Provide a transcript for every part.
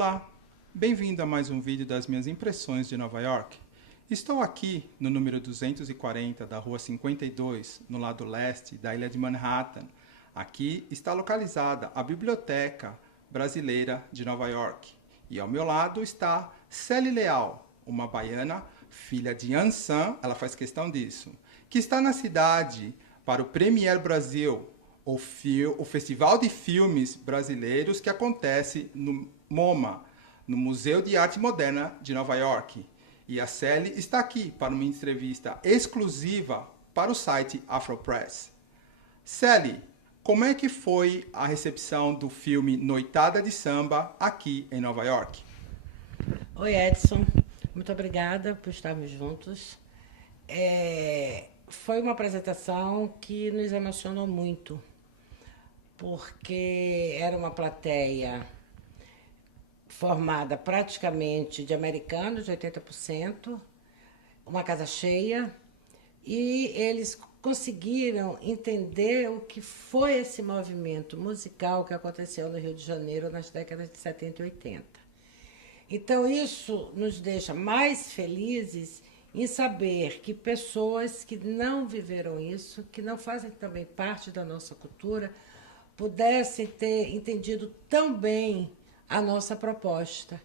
Olá, bem-vindo a mais um vídeo das minhas impressões de Nova York. Estou aqui no número 240 da Rua 52, no lado leste da ilha de Manhattan. Aqui está localizada a Biblioteca Brasileira de Nova York. E ao meu lado está Célie Leal, uma baiana, filha de Ansan, ela faz questão disso, que está na cidade para o Premiere Brasil, o Festival de Filmes Brasileiros que acontece no MoMA, no Museu de Arte Moderna de Nova York. E a Célie está aqui para uma entrevista exclusiva para o site Afropress. Célie, como é que foi a recepção do filme Noitada de Samba aqui em Nova York? Oi, Edson. Muito obrigada por estarmos juntos. Foi uma apresentação que nos emocionou muito, porque era uma plateia formada praticamente de americanos, 80%, uma casa cheia, e eles conseguiram entender o que foi esse movimento musical que aconteceu no Rio de Janeiro nas décadas de 70 e 80. Então, isso nos deixa mais felizes em saber que pessoas que não viveram isso, que não fazem também parte da nossa cultura, pudessem ter entendido tão bem a nossa proposta,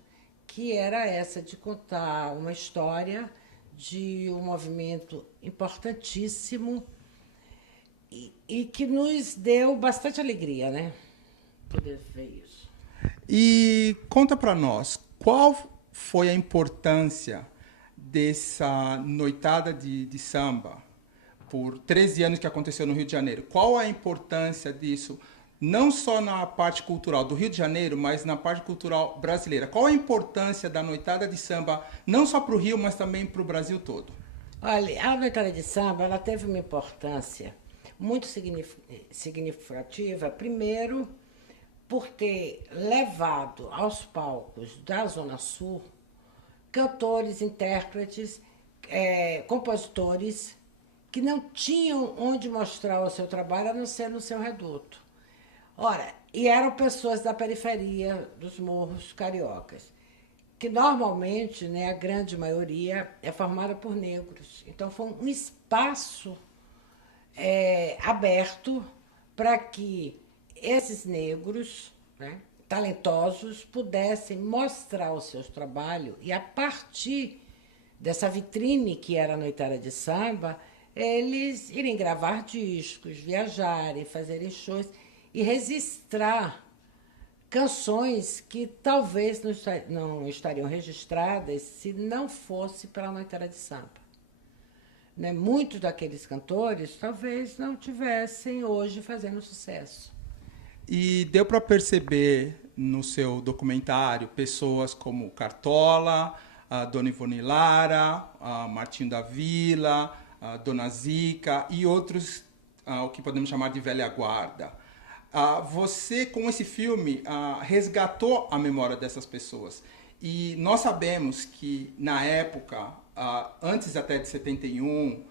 que era essa de contar uma história de um movimento importantíssimo e que nos deu bastante alegria, né? Poder ver isso. E conta para nós, qual foi a importância dessa noitada de samba por 13 anos que aconteceu no Rio de Janeiro? Qual a importância disso, não só na parte cultural do Rio de Janeiro, mas na parte cultural brasileira? Qual a importância da noitada de samba, não só para o Rio, mas também para o Brasil todo? Olha, a noitada de samba ela teve uma importância muito significativa, primeiro, por ter levado aos palcos da Zona Sul cantores, intérpretes, compositores que não tinham onde mostrar o seu trabalho a não ser no seu reduto. Ora, e eram pessoas da periferia dos morros cariocas, que normalmente, né, a grande maioria é formada por negros. Então foi um espaço aberto para que esses negros, né, talentosos, pudessem mostrar os seus trabalhos e, a partir dessa vitrine que era a Noitada de Samba, eles irem gravar discos, viajarem, fazerem shows e registrar canções que talvez não estariam registradas se não fosse para a Noitada de Samba. Né? Muitos daqueles cantores talvez não tivessem hoje fazendo sucesso. E deu para perceber no seu documentário pessoas como Cartola, a Dona Ivone Lara, a Martinho da Vila, a Dona Zica e outros, o que podemos chamar de velha guarda. Você, com esse filme, resgatou a memória dessas pessoas. E nós sabemos que, na época, antes até de 71,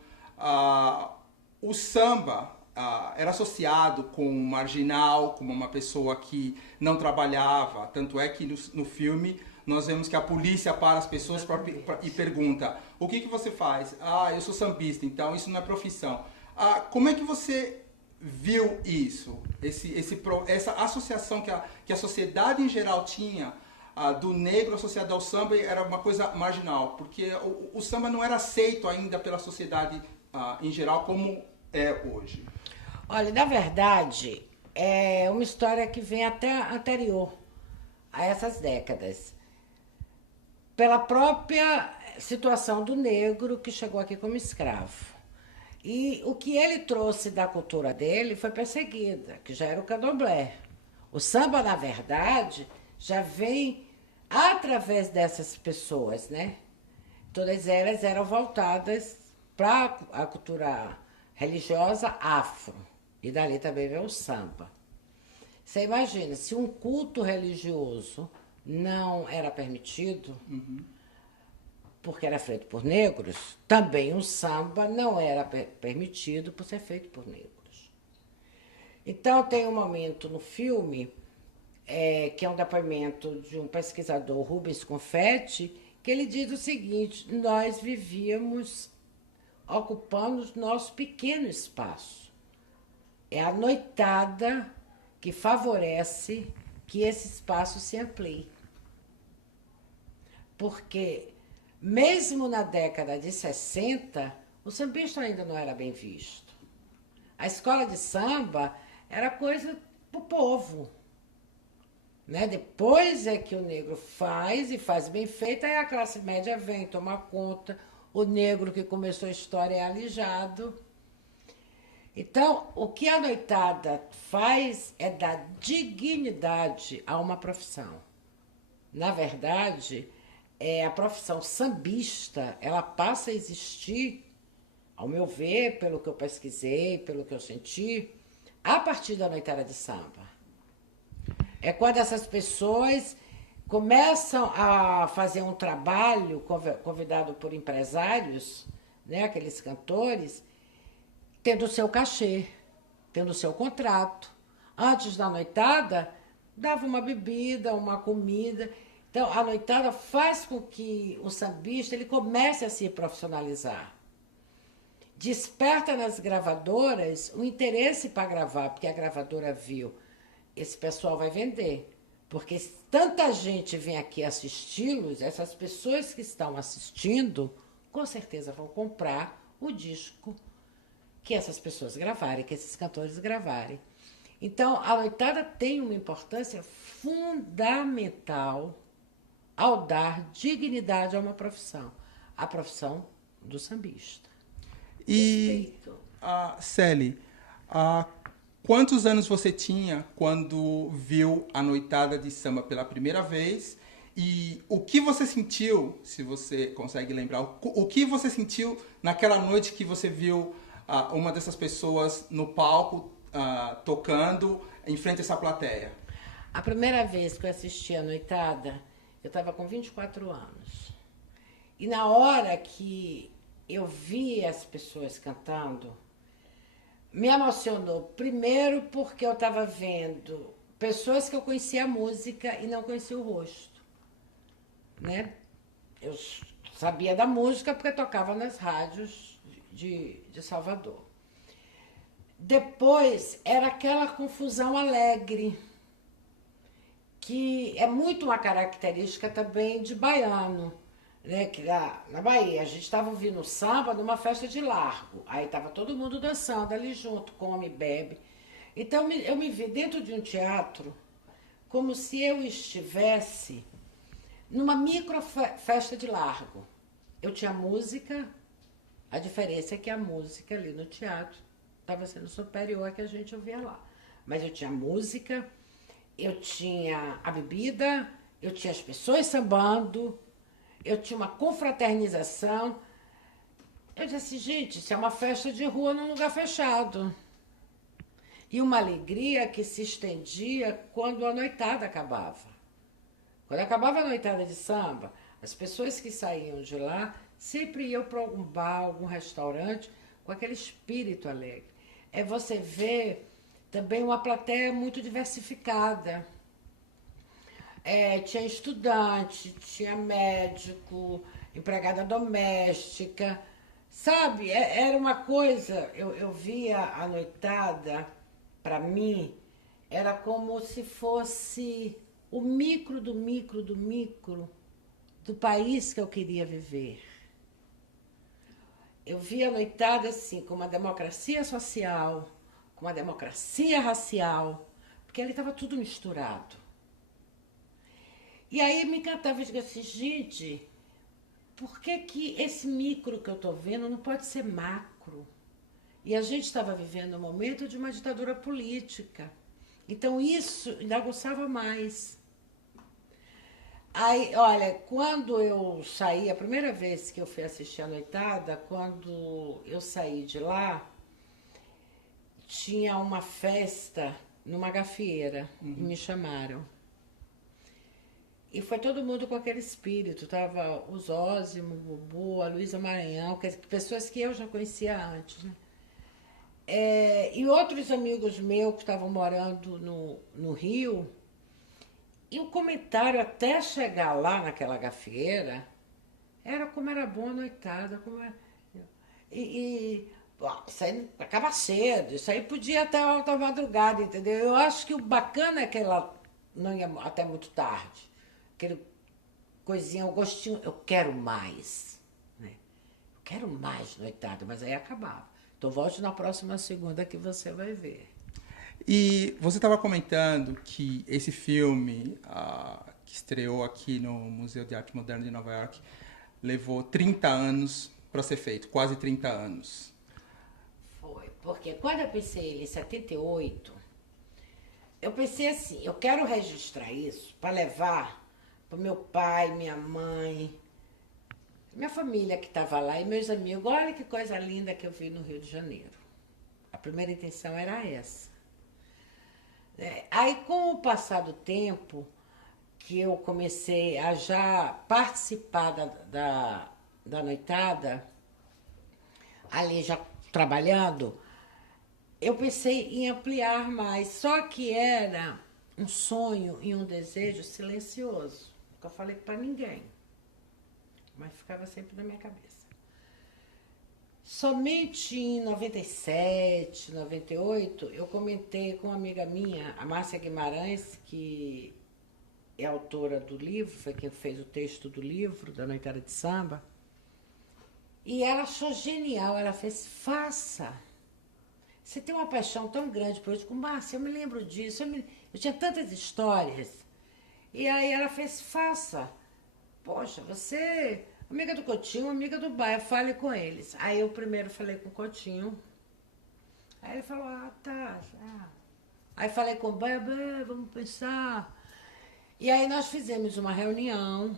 o samba era associado com um marginal, como uma pessoa que não trabalhava. Tanto é que no filme nós vemos que a polícia para as pessoas e pergunta: o que você faz? Eu sou sambista, então isso não é profissão. Como é que você viu isso? Essa associação que a sociedade em geral tinha do negro associado ao samba era uma coisa marginal, porque o samba não era aceito ainda pela sociedade em geral como é hoje. Olha, na verdade, é uma história que vem até anterior a essas décadas. Pela própria situação do negro que chegou aqui como escravo. E o que ele trouxe da cultura dele foi perseguida, que já era o candomblé. O samba, na verdade, já vem através dessas pessoas, né? Todas elas eram voltadas para a cultura religiosa afro. E dali também veio o samba. Você imagina, se um culto religioso não era permitido, porque era feito por negros, também o samba não era permitido por ser feito por negros. Então tem um momento no filme que é um depoimento de um pesquisador, Rubens Confetti, que ele diz o seguinte: nós vivíamos ocupando nosso pequeno espaço. É a noitada que favorece que esse espaço se amplie. Porque, mesmo na década de 60, o sambista ainda não era bem visto. A escola de samba era coisa pro povo. Né? Depois é que o negro faz, e faz bem feito, aí a classe média vem tomar conta, o negro que começou a história é alijado. Então, o que a noitada faz é dar dignidade a uma profissão. Na verdade, a profissão sambista, ela passa a existir, ao meu ver, pelo que eu pesquisei, pelo que eu senti, a partir da noitada de samba. É quando essas pessoas começam a fazer um trabalho convidado por empresários, né, aqueles cantores, tendo o seu cachê, tendo o seu contrato. Antes da noitada, dava uma bebida, uma comida. Então, a noitada faz com que o sambista ele comece a se profissionalizar. Desperta nas gravadoras o interesse para gravar, porque a gravadora viu, esse pessoal vai vender. Porque tanta gente vem aqui assisti-los, essas pessoas que estão assistindo, com certeza vão comprar o disco que essas pessoas gravarem, que esses cantores gravarem. Então, a noitada tem uma importância fundamental ao dar dignidade a uma profissão, a profissão do sambista. E, Celi, quantos anos você tinha quando viu a noitada de samba pela primeira vez? E o que você sentiu, se você consegue lembrar, o que você sentiu naquela noite que você viu uma dessas pessoas no palco tocando em frente a essa plateia? A primeira vez que eu assisti a noitada, eu estava com 24 anos. E na hora que eu vi as pessoas cantando, me emocionou. Primeiro porque eu estava vendo pessoas que eu conhecia a música e não conhecia o rosto. Né? Eu sabia da música porque tocava nas rádios de Salvador. Depois era aquela confusão alegre, que é muito uma característica também de baiano. Né? Que na Bahia, a gente estava ouvindo samba numa festa de largo. Aí estava todo mundo dançando ali junto, come, bebe. Então eu me vi dentro de um teatro como se eu estivesse numa micro festa de largo. Eu tinha música, a diferença é que a música ali no teatro estava sendo superior à que a gente ouvia lá. Mas eu tinha música, eu tinha a bebida, eu tinha as pessoas sambando, eu tinha uma confraternização. Eu disse, gente, isso é uma festa de rua num lugar fechado. E uma alegria que se estendia quando a noitada acabava. Quando acabava a noitada de samba, as pessoas que saíam de lá sempre iam para algum bar, algum restaurante, com aquele espírito alegre. Você vê também uma plateia muito diversificada. Tinha estudante, tinha médico, empregada doméstica, sabe? Era uma coisa, eu via a noitada, para mim, era como se fosse o micro do micro do micro do país que eu queria viver. Eu via a noitada assim, com uma democracia social, com uma democracia racial, porque ali estava tudo misturado. E aí me encantava e digo assim, gente, por que esse micro que eu estou vendo não pode ser macro? E a gente estava vivendo um momento de uma ditadura política. Então isso ainda aguçava mais. Aí, olha, quando eu saí, a primeira vez que eu fui assistir a noitada, quando eu saí de lá, tinha uma festa numa gafieira e me chamaram. E foi todo mundo com aquele espírito. Tava o Zósimo, o Bubu, a Luísa Maranhão, pessoas que eu já conhecia antes. Né? E outros amigos meus que estavam morando no Rio, E o comentário até chegar lá naquela gafieira era como era boa a noitada, como era... Bom, isso aí acaba cedo, isso aí podia até alta madrugada, entendeu? Eu acho que o bacana é que ela não ia até muito tarde. Aquele coisinha, o gostinho, eu quero mais. Né? Eu quero mais noitada, mas aí acabava. Então volte na próxima segunda que você vai ver. E você estava comentando que esse filme, que estreou aqui no Museu de Arte Moderna de Nova York, levou 30 anos para ser feito, quase 30 anos. Foi, porque quando eu pensei em 78, eu pensei assim, eu quero registrar isso para levar para meu pai, minha mãe, minha família que estava lá e meus amigos. Olha que coisa linda que eu vi no Rio de Janeiro. A primeira intenção era essa. Aí, com o passar do tempo, que eu comecei a já participar da noitada, ali já trabalhando, eu pensei em ampliar mais. Só que era um sonho e um desejo silencioso. Nunca falei para ninguém, mas ficava sempre na minha cabeça. Somente em 97, 98, eu comentei com uma amiga minha, a Márcia Guimarães, que é autora do livro, foi quem fez o texto do livro, da Noitada de Samba. E ela achou genial, ela fez, faça. Você tem uma paixão tão grande por isso. Márcia, eu me lembro disso, eu tinha tantas histórias. E aí ela fez, faça. Poxa, você, amiga do Coutinho, amiga do Baia, fale com eles. Aí eu primeiro falei com o Coutinho. Aí ele falou, tá. Aí falei com o Baia, vamos pensar. E aí nós fizemos uma reunião,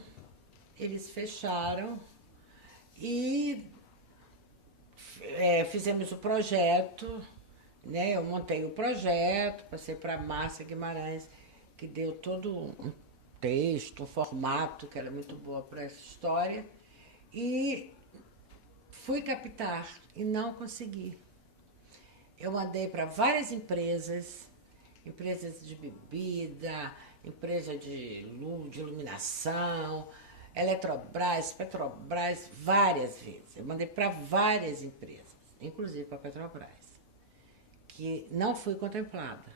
eles fecharam e fizemos o projeto, né? Eu montei o projeto, passei para a Márcia Guimarães, que deu todo um texto, um formato, que era muito boa para essa história, e fui captar e não consegui. Eu mandei para várias empresas de bebida, empresa de iluminação, Eletrobras, Petrobras, várias vezes. Eu mandei para várias empresas, inclusive para a Petrobras, que não fui contemplada.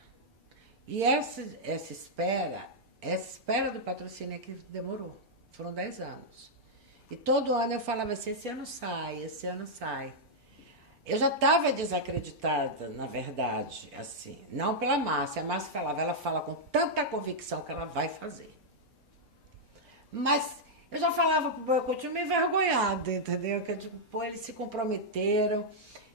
E essa espera do patrocínio é que demorou. Foram 10 anos. E todo ano eu falava assim, esse ano sai, esse ano sai. Eu já estava desacreditada, na verdade, assim, não pela Márcia. A Márcia falava, ela fala com tanta convicção que ela vai fazer. Mas eu já falava pro Boicotinho meio envergonhada, entendeu? Que tipo, pô, eles se comprometeram,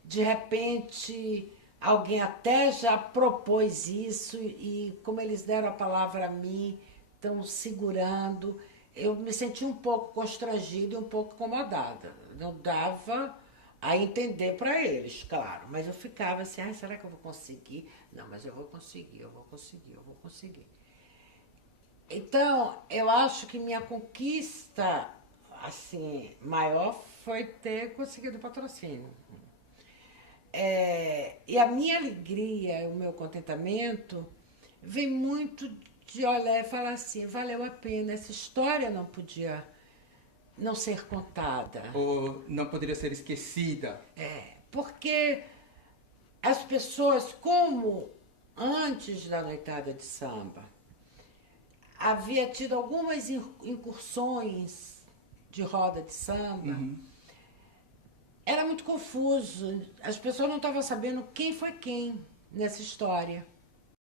de repente alguém até já propôs isso e como eles deram a palavra a mim, estão segurando, eu me senti um pouco constrangida e um pouco incomodada. Não dava a entender para eles, claro, mas eu ficava assim, será que eu vou conseguir? Não, mas eu vou conseguir. Então, eu acho que minha conquista, assim, maior foi ter conseguido o patrocínio. E a minha alegria, o meu contentamento, vem muito de olhar e falar assim, valeu a pena, essa história não podia não ser contada. Ou não poderia ser esquecida. Porque as pessoas, como antes da noitada de samba, havia tido algumas incursões de roda de samba, era muito confuso. As pessoas não estavam sabendo quem foi quem nessa história.